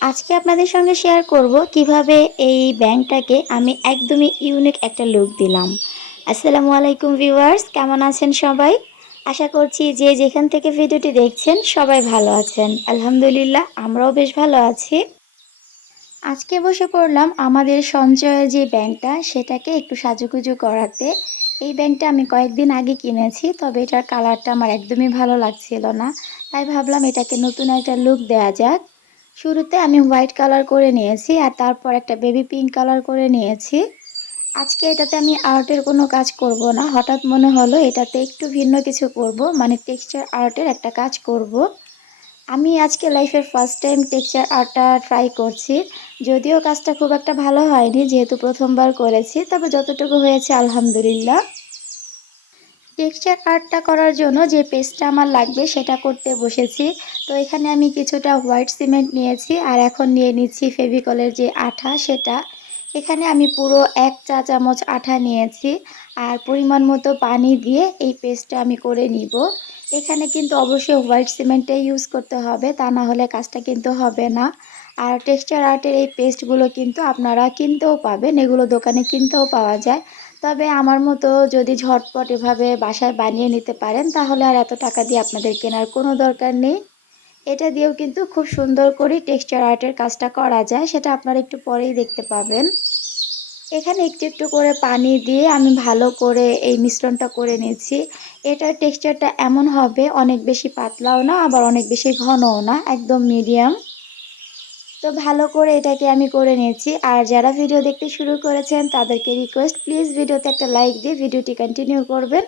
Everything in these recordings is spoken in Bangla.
আজকে আপনাদের সঙ্গে শেয়ার করব কিভাবে এই ব্যাংকটাকে আমি একদমই ইউনিক একটা লুক দিলাম। আসসালামু আলাইকুম ভিউয়ার্স, কেমন আছেন সবাই? আশা করছি যে যেখান থেকে ভিডিওটি দেখছেন সবাই ভালো আছেন। আলহামদুলিল্লাহ আমরাও বেশ ভালো আছি। আজকে বসে পড়লাম আমাদের সঞ্চয়ের যে ব্যাংকটা সেটাকে একটু সাজুগুজু করাতে। এই ব্যাংকটা আমি কয়েকদিন আগে কিনেছি, তবে এটার কালারটা আমার একদমই ভালো লাগছিল না। তাই ভাবলাম এটাকে নতুন একটা লুক দেয়া যাক। শুরুতে আমি হোয়াইট কালার করে নিয়েছি আর তারপর একটা বেবি পিঙ্ক কালার করে নিয়েছি। আজকে এটাতে আমি আর্টের কোনো কাজ করব না। হঠাৎ মনে হলো এটাতে একটু ভিন্ন কিছু করব, মানে টেক্সচার আর্টের একটা কাজ করব। আমি আজকে লাইফের ফার্স্ট টাইম টেক্সচার আর্টটা ট্রাই করছি। যদিও কাজটা খুব একটা ভালো হয়নি, যেহেতু প্রথমবার করেছি, তবে যতটুকু হয়েছে আলহামদুলিল্লাহ। টেক্সচার আর্টটা করার জন্য যে পেস্টটা আমার লাগবে সেটা করতে বসেছি। তো এখানে আমি কিছুটা হোয়াইট সিমেন্ট নিয়েছি আর এখন নিয়ে নিচ্ছি ফেভিকলের যে আঠা সেটা। এখানে আমি পুরো 1 চা চামচ আঠা নিয়েছি আর পরিমাণ মতো পানি দিয়ে এই পেস্টটা আমি করে নিব। এখানে কিন্তু অবশ্যই হোয়াইট সিমেন্টটাই ইউজ করতে হবে, তা না হলে কাজটা কিন্তু হবে না। আর টেক্সচার আর্টের এই পেস্টগুলো কিন্তু আপনারা কিনতেও পাবেন, এগুলো দোকানে কিনতেও পাওয়া যায়। তবে আমার মতো যদি ঝটপট এভাবে বাসায় বানিয়ে নিতে পারেন তাহলে আর এত টাকা দিয়ে আপনাদের কেনার কোনো দরকার নেই। এটা দিয়েও কিন্তু খুব সুন্দর করে টেক্সচার আর্টের কাজটা করা যায়, সেটা আপনারা একটু পরেই দেখতে পাবেন। এখানে একটু একটু করে পানি দিয়ে আমি ভালো করে এই মিশ্রণটা করে নিচ্ছি। এটার টেক্সচারটা এমন হবে, অনেক বেশি পাতলাও না আবার অনেক বেশি ঘনও না, একদম মিডিয়াম। তো ভালো করে এটাকে আমি করে নিয়েছি। আর যারা ভিডিও দেখতে শুরু করেছেন তাদেরকে রিকোয়েস্ট, প্লিজ ভিডিওতে একটা লাইক দিয়ে ভিডিওটি কন্টিনিউ করবেন।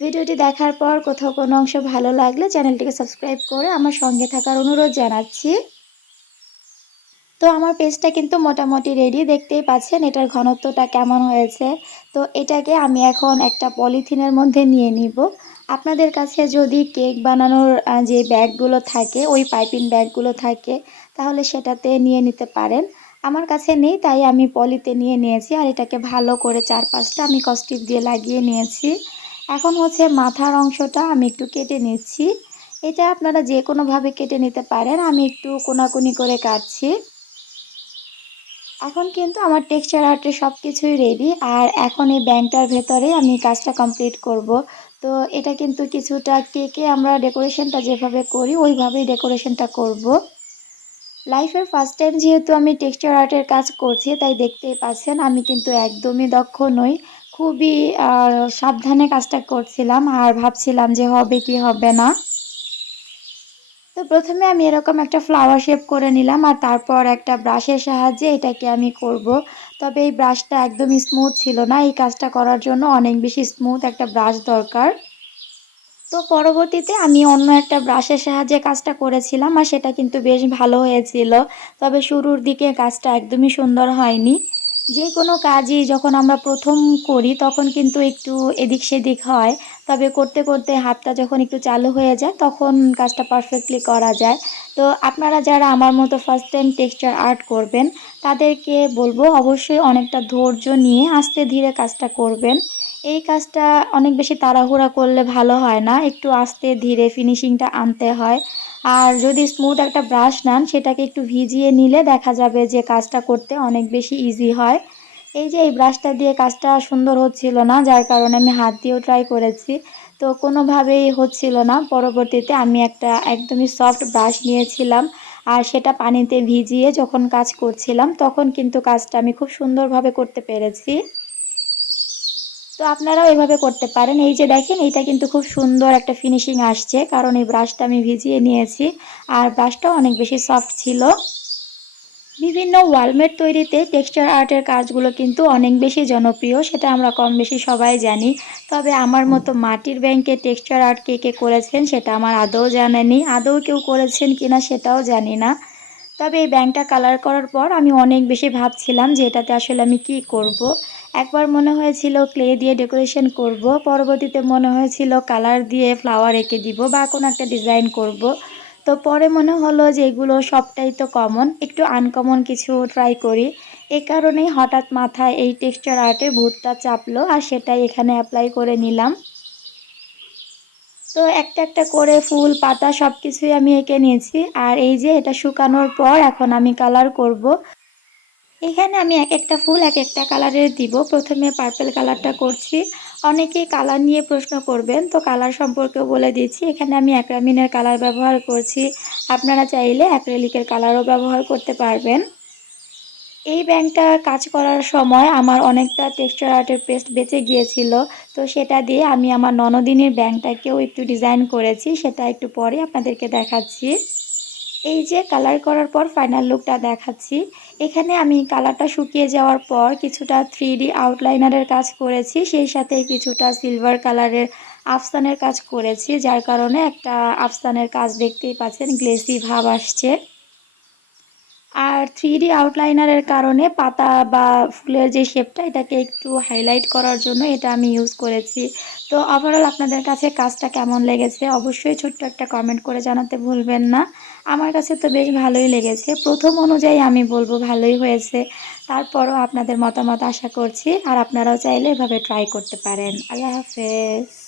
ভিডিওটি দেখার পর কোথাও কোনো অংশ ভালো লাগলে চ্যানেলটিকে সাবস্ক্রাইব করে আমার সঙ্গে থাকার অনুরোধ জানাচ্ছি। তো আমার পেস্টটা কিন্তু মোটামুটি রেডি, দেখতেই পাচ্ছেন এটার ঘনত্বটা কেমন হয়েছে। তো এটাকে আমি এখন একটা পলিথিনের মধ্যে নিয়ে নিব। আপনাদের কাছে যদি কেক বানানোর যে ব্যাগগুলো থাকে, ওই পাইপিং ব্যাগগুলো থাকে, তাহলে সেটাতে নিয়ে নিতে পারেন। আমার কাছে নেই তাই আমি পলিতে নিয়ে নিয়েছি আর এটাকে ভালো করে 4-5টা আমি কস্টিপ দিয়ে লাগিয়ে নিয়েছি। এখন হচ্ছে মাথার অংশটা আমি একটু কেটে নিচ্ছি। এটা আপনারা যে কোনোভাবে কেটে নিতে পারেন, আমি একটু কোনাকুনি করে কাটছি। এখন কিন্তু আমার টেক্সচার আর্টের সব কিছুই রেডি আর এখন এই ব্যাংকটার ভেতরে আমি কাজটা কমপ্লিট করব। তো এটা কিন্তু কিছুটা কেকে আমরা ডেকোরেশনটা যেভাবে করি ওইভাবেই ডেকোরেশনটা করব। লাইফের ফার্স্ট টাইম যেহেতু আমি টেক্সচার আর্টের কাজ করছি তাই দেখতেই পাচ্ছেন আমি কিন্তু একদমই দক্ষ নই। খুবই সাবধানে কাজটা করছিলাম আর ভাবছিলাম যে হবে কি হবে না। তো প্রথমে আমি এরকম একটা ফ্লাওয়ার শেপ করে নিলাম আর তারপর একটা ব্রাশের সাহায্যে এটাকে আমি করব। তবে এই ব্রাশটা একদমই স্মুথ ছিল না, এই কাজটা করার জন্য অনেক বেশি স্মুথ একটা ব্রাশ দরকার। তো পরবর্তীতে আমি অন্য একটা ব্রাশের সাহায্যে কাজটা করেছিলাম আর সেটা কিন্তু বেশ ভালো হয়েছিল। তবে শুরুর দিকে কাজটা একদমই সুন্দর হয়নি। যে কোনো কাজই যখন আমরা প্রথম করি তখন কিন্তু একটু এদিক সেদিক হয়। তবে করতে করতে হাতটা যখন একটু চালু হয়ে যায় তখন কাজটা পারফেক্টলি করা যায়। তো আপনারা যারা আমার মতো ফার্স্ট টাইম টেক্সচার আর্ট করবেন তাদেরকে বলবো অবশ্যই অনেকটা ধৈর্য নিয়ে আস্তে ধীরে কাজটা করবেন। এই কাজটা অনেক বেশি তাড়াহুড়া করলে ভালো হয় না, একটু আস্তে ধীরে ফিনিশিংটা আনতে হয়। আর যদি স্মুথ একটা ব্রাশ নেন সেটাকে একটু ভিজিয়ে নিলে দেখা যাবে যে কাজটা করতে অনেক বেশি ইজি হয়। এই যে এই ব্রাশটা দিয়ে কাজটা সুন্দর হচ্ছিল না, যার কারণে আমি হাত দিয়েও ট্রাই করেছি, তো কোনোভাবেই হচ্ছিল না। পরবর্তীতে আমি একটা একদমই সফট ব্রাশ নিয়েছিলাম আর সেটা পানিতে ভিজিয়ে যখন কাজ করছিলাম তখন কিন্তু কাজটা আমি খুব সুন্দরভাবে করতে পেরেছি। তো আপনারাও এভাবে করতে পারেন। এই যে দেখেন এইটা কিন্তু খুব সুন্দর একটা ফিনিশিং আসছে, কারণ এই ব্রাশটা আমি ভিজিয়ে নিয়েছি আর ব্রাশটাও অনেক বেশি সফট ছিল। বিভিন্ন ওয়ালমেট তৈরিতে টেক্সচার আর্টের কাজগুলো কিন্তু অনেক বেশি জনপ্রিয়, সেটা আমরা কম বেশি সবাই জানি। তবে আমার মতো মাটির ব্যাংকে টেক্সচার আর্ট কে কে করেছেন সেটা আমার আদৌ জানা নেই, আদৌ কেউ করেছেন কিনা সেটাও জানি না। তবে এই ব্যাংকটা কালার করার পর আমি অনেক বেশি ভাবছিলাম যে এটাতে আসলে আমি কি করব। একবার মনে হয়েছিল ক্লে দিয়ে ডেকোরেশন করব, পরবর্তীতে মনে হয়েছিল কালার দিয়ে ফ্লাওয়ার এঁকে দিব বা কোনো একটা ডিজাইন করব। তো পরে মনে হলো যে এগুলো সবটাই তো কমন, একটু আনকমন কিছু ট্রাই করি। এ কারণেই হঠাৎ মাথায় এই টেক্সচার আর্টের ভূতটা চাপলো আর সেটাই এখানে অ্যাপ্লাই করে নিলাম। তো একটা একটা করে ফুল পাতা সব কিছুই আমি এঁকে নিয়েছি। আর এই যে এটা শুকানোর পর এখন আমি কালার করব। এখানে আমি একেকটা ফুল একেকটা কালারের দিব। প্রথমে পার্পল কালারটা করছি। অনেকেই কালার নিয়ে প্রশ্ন করবেন, তো কালার সম্পর্কেও বলে দিচ্ছি। এখানে আমি অ্যাক্রামিনের কালার ব্যবহার করছি। আপনারা চাইলে অ্যাক্রিলিকের কালারও ব্যবহার করতে পারবেন। এই ব্যাংকটা কাজ করার সময় আমার অনেকটা টেক্সচার আর্টের পেস্ট বেঁচে গিয়েছিল। তো সেটা দিয়ে আমি আমার ননদিনীর ব্যাংকটাকেও একটু ডিজাইন করেছি। সেটা একটু পরে আপনাদেরকে দেখাচ্ছি। এই যে কালার করার পর ফাইনাল লুকটা দেখাচ্ছি। এখানে আমি কালারটা শুকিয়ে যাওয়ার পর কিছুটা 3D আউটলাইনারের কাজ করেছি। সেই সাথে কিছুটা সিলভার কালারের আফসানের কাজ করেছি। যার কারণে একটা আফসানের কাজ দেখতেই পাচ্ছেন, গ্লেসি ভাব আসছে। আর 3D আউটলাইনারের কারণে পাতা বা ফুলের যে শেপটা এটাকে একটু হাইলাইট করার জন্য এটা আমি ইউজ করেছি। তো ওভারঅল আপনাদের কাছে কাজটা কেমন লেগেছে অবশ্যই ছোট্ট একটা কমেন্ট করে জানাতে ভুলবেন না। আমার কাছে তো বেশ ভালোই লেগেছে। প্রথম অনুযায়ী আমি বলব ভালোই হয়েছে। তারপরও আপনাদের মতামত আশা করছি। আর আপনারাও চাইলে এভাবে ট্রাই করতে পারেন। আল্লাহ হাফেজ।